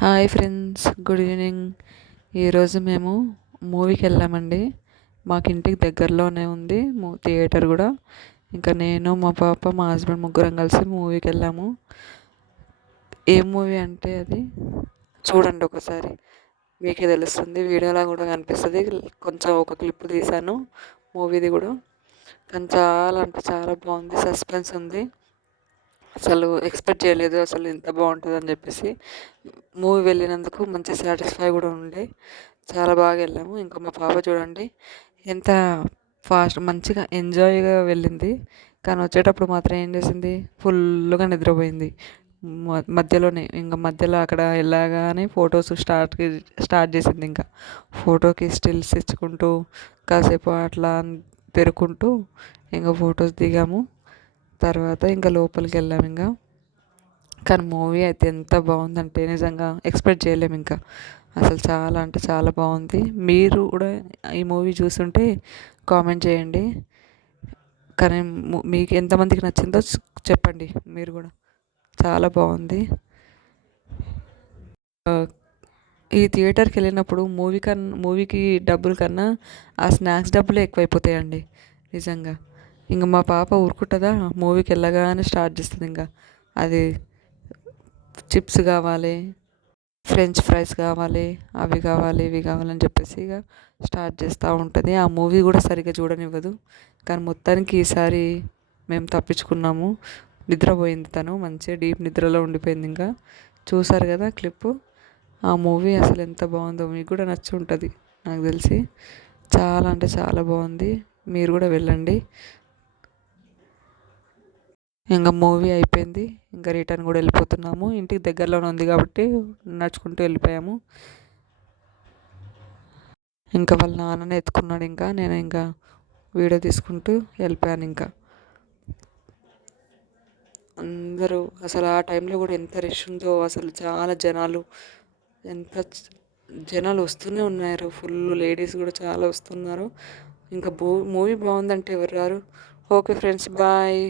Hi friends, good evening. ఈరోజు మేము మూవీకి వెళ్ళామండి. మాకు ఇంటికి దగ్గరలోనే ఉంది థియేటర్ కూడా. ఇంకా నేను, మా పాప, మా హస్బెండ్ ముగ్గురం కలిసి మూవీకి వెళ్ళాము. ఏ మూవీ అంటే అది చూడండి ఒకసారి, మీకే తెలుస్తుంది. వీడియోలా కూడా కనిపిస్తుంది. కొంచెం ఒక క్లిప్ తీశాను మూవీది కూడా. కానీ చాలా అంటే చాలా బాగుంది. సస్పెన్స్ ఉంది. అసలు ఎక్స్పెక్ట్ చేయలేదు అసలు ఇంత బాగుంటుందని చెప్పేసి. మూవీ వెళ్ళినందుకు మంచి సాటిస్ఫై కూడా ఉండే. చాలా బాగా వెళ్ళాము. ఇంకా మా పాప చూడండి ఎంత మంచిగా ఎంజాయ్గా వెళ్ళింది. కానీ వచ్చేటప్పుడు మాత్రం ఏం చేసింది, ఫుల్గా నిద్రపోయింది మధ్యలోనే. ఇంకా మధ్యలో అక్కడ వెళ్ళగానే ఫొటోస్ స్టార్ట్ చేసింది. ఇంకా ఫోటోకి స్టిల్స్ ఇచ్చుకుంటూ కాసేపు అట్లా పెరుకుంటూ ఇంకా ఫొటోస్ దిగాము. తర్వాత ఇంకా లోపలికి వెళ్ళాము. ఇంకా కానీ మూవీ అయితే ఎంత బాగుందంటే నిజంగా ఎక్స్పెక్ట్ చేయలేము. ఇంకా అసలు చాలా అంటే చాలా బాగుంది. మీరు కూడా ఈ మూవీ చూస్తుంటే కామెంట్ చేయండి. కానీ మీకు ఎంతమందికి నచ్చిందో చెప్పండి మీరు కూడా. చాలా బాగుంది. ఈ థియేటర్కి వెళ్ళినప్పుడు మూవీకి డబ్బుల కన్నా ఆ స్నాక్స్ డబ్బులే ఎక్కువైపోతాయండి నిజంగా. ఇంకా మా పాప ఊరుకుంటుందా, మూవీకి వెళ్ళగానే స్టార్ట్ చేస్తుంది. ఇంకా అది చిప్స్ కావాలి, ఫ్రెంచ్ ఫ్రైస్ కావాలి, అవి కావాలి, ఇవి కావాలని చెప్పేసి ఇక స్టార్ట్ చేస్తూ ఉంటుంది. ఆ మూవీ కూడా సరిగ్గా చూడనివ్వదు. కానీ మొత్తానికి ఈసారి మేము తప్పించుకున్నాము. నిద్రపోయింది తను, మంచిగా డీప్ నిద్రలో ఉండిపోయింది. ఇంకా చూసారు కదా క్లిప్పు. ఆ మూవీ అసలు ఎంత బాగుందో, మీకు కూడా నచ్చి ఉంటుంది నాకు తెలిసి. చాలా అంటే చాలా బాగుంది. మీరు కూడా వెళ్ళండి. ఇంకా మూవీ అయిపోయింది. ఇంకా రిటర్న్ కూడా వెళ్ళిపోతున్నాము. ఇంటికి దగ్గరలోనే ఉంది కాబట్టి నడుచుకుంటూ వెళ్ళిపోయాము. ఇంకా వాళ్ళ నాన్ననే ఎత్తుకున్నాడు. ఇంకా నేను ఇంకా వీడియో తీసుకుంటూ వెళ్ళిపోయాను. ఇంకా అందరూ అసలు ఆ టైంలో కూడా ఎంత రష్ ఉందో అసలు. చాలా ఎంత జనాలు వస్తూనే ఉన్నారు. ఫుల్ లేడీస్ కూడా చాలా వస్తున్నారు. ఇంకా మూవీ బాగుందంటే ఎవరు రారు. Okay friends, bye.